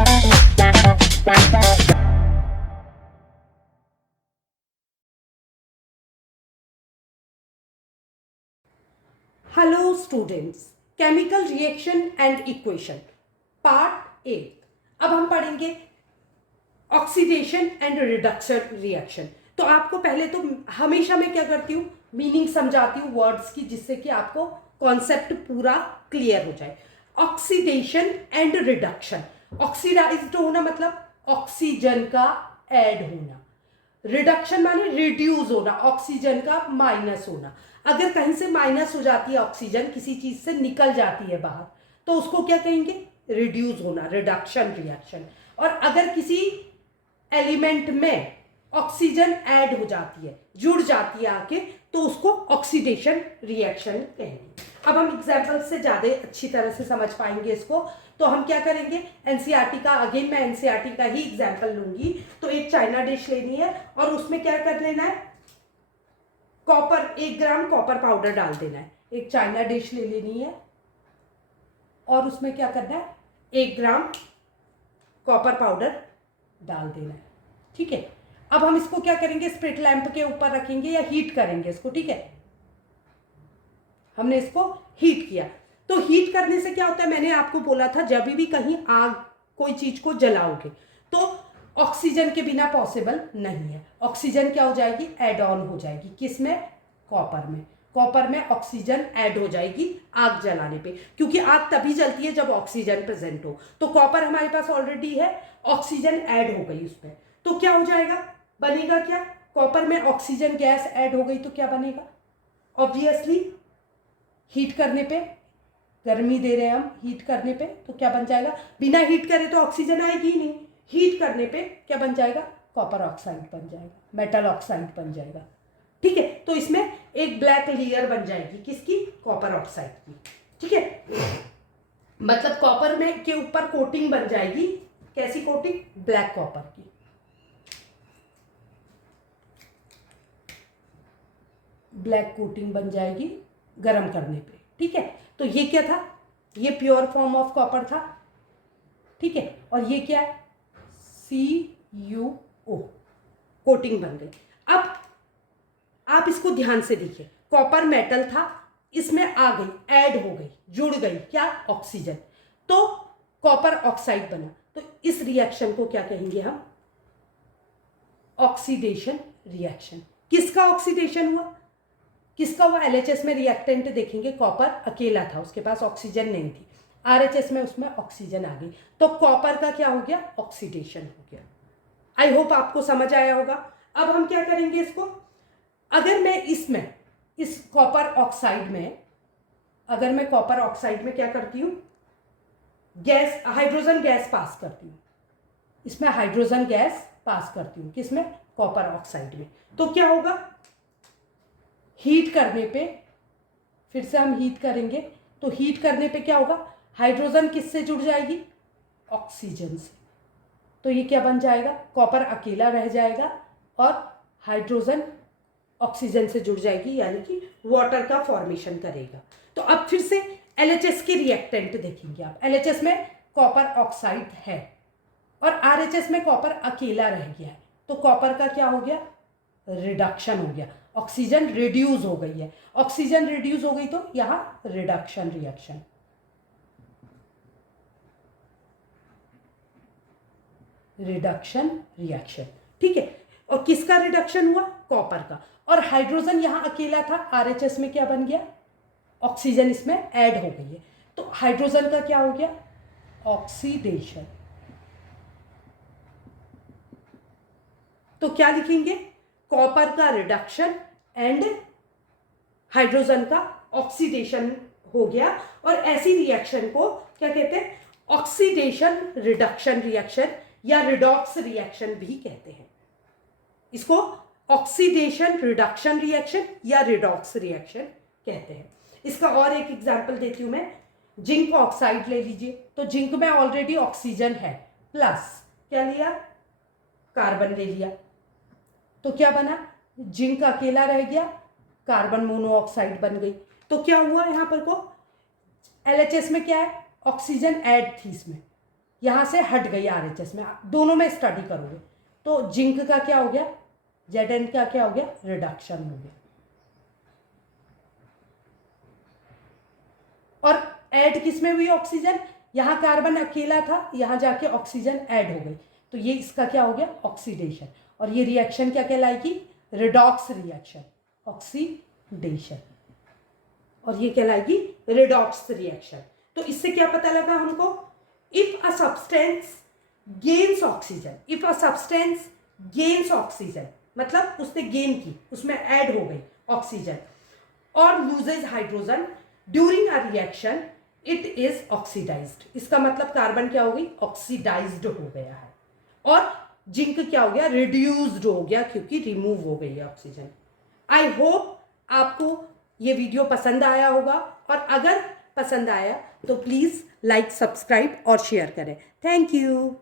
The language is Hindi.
Hello students, chemical reaction and equation part 8। अब हम पढ़ेंगे ऑक्सीडेशन एंड रिडक्शन रिएक्शन। तो आपको पहले तो हमेशा मैं क्या करती हूँ, मीनिंग समझाती हूँ वर्ड्स की, जिससे कि आपको कॉन्सेप्ट पूरा क्लियर हो जाए। ऑक्सीडेशन एंड रिडक्शन, ऑक्सीडाइज्ड होना मतलब ऑक्सीजन का ऐड होना, रिडक्शन माने रिड्यूस होना, ऑक्सीजन का माइनस होना। अगर कहीं से माइनस हो जाती है ऑक्सीजन, किसी चीज से निकल जाती है बाहर, तो उसको क्या कहेंगे, रिड्यूस होना, रिडक्शन रिएक्शन। और अगर किसी एलिमेंट में ऑक्सीजन ऐड हो जाती है, जुड़ जाती है आके, तो उसको ऑक्सीडेशन रिएक्शन कहेंगे। अब हम एग्जाम्पल से ज्यादा अच्छी तरह से समझ पाएंगे इसको। तो हम क्या करेंगे, एनसीईआरटी का, अगेन मैं एनसीईआरटी का ही एग्जाम्पल लूंगी। तो एक चाइना डिश लेनी है और उसमें क्या कर लेना है, कॉपर, 1 ग्राम कॉपर पाउडर डाल देना है। एक चाइना डिश ले लेनी है और उसमें क्या करना है, 1 ग्राम कॉपर पाउडर डाल देना है। ठीक है, अब हम इसको क्या करेंगे, स्प्रिट लैंप के ऊपर रखेंगे या हीट करेंगे इसको। ठीक है, हमने इसको हीट किया। तो हीट करने से क्या होता है, मैंने आपको बोला था जब भी कहीं आग, कोई चीज को जलाओगे तो ऑक्सीजन के बिना पॉसिबल नहीं है। ऑक्सीजन क्या हो जाएगी, ऐड ऑन हो जाएगी, किसमें, कॉपर में। कॉपर में ऑक्सीजन ऐड हो जाएगी आग जलाने पे, क्योंकि आग तभी जलती है जब ऑक्सीजन प्रेजेंट हो। तो कॉपर हमारे पास ऑलरेडी है, ऑक्सीजन ऐड हो गई उसमें, तो क्या हो जाएगा, बनेगा क्या, कॉपर में ऑक्सीजन गैस ऐड हो गई तो क्या बनेगा, ऑब्वियसली हीट करने पे, गर्मी दे रहे हैं हम, हीट करने पे तो क्या बन जाएगा, बिना हीट करे तो ऑक्सीजन आएगी ही नहीं, हीट करने पे क्या बन जाएगा, कॉपर ऑक्साइड बन जाएगा, मेटल ऑक्साइड बन जाएगा। ठीक है, तो इसमें एक ब्लैक लेयर बन जाएगी, किसकी, कॉपर ऑक्साइड की। ठीक है, मतलब कॉपर में के ऊपर कोटिंग बन जाएगी, कैसी कोटिंग, ब्लैक कॉपर की। ब्लैक कोटिंग बन जाएगी गर्म करने पे। ठीक है, तो ये क्या था, ये प्योर फॉर्म ऑफ कॉपर था। ठीक है, और ये क्या है, CuO, कोटिंग बन गई। अब आप इसको ध्यान से देखिए, कॉपर मेटल था, इसमें आ गई, ऐड हो गई, जुड़ गई क्या, ऑक्सीजन, तो कॉपर ऑक्साइड बना। तो इस रिएक्शन को क्या कहेंगे हम, ऑक्सीडेशन रिएक्शन। किसका ऑक्सीडेशन हुआ, किसका हुआ, LHS में रिएक्टेंट देखेंगे, कॉपर अकेला था, उसके पास ऑक्सीजन नहीं थी, RHS में उसमें ऑक्सीजन आ गई, तो कॉपर का क्या हो गया, ऑक्सीडेशन हो गया। आई होप आपको समझ आया होगा। अब हम क्या करेंगे इसको, अगर मैं इसमें, इस कॉपर ऑक्साइड में, अगर मैं कॉपर ऑक्साइड में क्या करती हूं, गैस, हाइड्रोजन गैस पास करती हूं, इसमें हाइड्रोजन गैस पास करती हूं, किसमें, कॉपर ऑक्साइड में, तो क्या होगा, हीट करने पे, फिर से हम हीट करेंगे, तो हीट करने पे क्या होगा, हाइड्रोजन किससे जुड़ जाएगी, ऑक्सीजन से, तो ये क्या बन जाएगा, कॉपर अकेला रह जाएगा और हाइड्रोजन ऑक्सीजन से जुड़ जाएगी, यानी कि वाटर का फॉर्मेशन करेगा। तो अब फिर से LHS के रिएक्टेंट देखेंगे आप, LHS में कॉपर ऑक्साइड है और RHS में कॉपर अकेला रह गया है, तो कॉपर का क्या हो गया, रिडक्शन हो गया, ऑक्सीजन रिड्यूस हो गई है, ऑक्सीजन रिड्यूस हो गई तो यहां रिडक्शन रिएक्शन, रिडक्शन रिएक्शन। ठीक है, और किसका रिडक्शन हुआ, कॉपर का, और हाइड्रोजन यहां अकेला था, RHS में क्या बन गया, ऑक्सीजन इसमें ऐड हो गई है, तो हाइड्रोजन का क्या हो गया, ऑक्सीडेशन। तो क्या लिखेंगे, कॉपर का रिडक्शन एंड हाइड्रोजन का ऑक्सीडेशन हो गया, और ऐसी रिएक्शन को क्या कहते हैं, ऑक्सीडेशन रिडक्शन रिएक्शन या रिडॉक्स रिएक्शन भी कहते हैं। इसको ऑक्सीडेशन रिडक्शन रिएक्शन या रिडॉक्स रिएक्शन कहते हैं। इसका और एक एग्जांपल देती हूं मैं, जिंक ऑक्साइड ले लीजिए, तो जिंक में ऑलरेडी ऑक्सीजन है, प्लस क्या लिया, कार्बन ले लिया, तो क्या बना, जिंक अकेला रह गया, कार्बन मोनोऑक्साइड बन गई। तो क्या हुआ यहां पर को, LHS में क्या है, ऑक्सीजन ऐड थी इसमें, यहाँ से हट गई RHS में, दोनों में स्टडी करोगे तो जिंक का क्या हो गया, Zn का क्या हो गया, रिडक्शन हो गया। और ऐड किस में हुई ऑक्सीजन, यहाँ कार्बन अकेला था, यहाँ जाके ऑक्सीजन ऐड हो गई, तो ये इसका क्या हो गया, ऑक्सीडेशन। और ये रिएक्शन क्या कहलाएगी, रिडॉक्स रिएक्शन, ऑक्सीडेशन, और ये कहलाएगी रिडॉक्स रिएक्शन। तो इससे क्या पता लगा हमको, if a substance gains oxygen, if a substance gains oxygen मतलब उसने गेन की, उसमें ऐड हो गई ऑक्सीजन, और loses hydrogen during a reaction it is oxidised. इसका मतलब कार्बन क्या हो गई, ऑक्सीडाइज्ड हो गया है, और जिंक क्या हो गया, रिड्यूस्ड हो गया, क्योंकि रिमूव हो गई है ऑक्सीजन। आई होप आपको ये वीडियो पसंद आया होगा, और अगर पसंद आया तो प्लीज़ लाइक, सब्सक्राइब और शेयर करें। Thank you.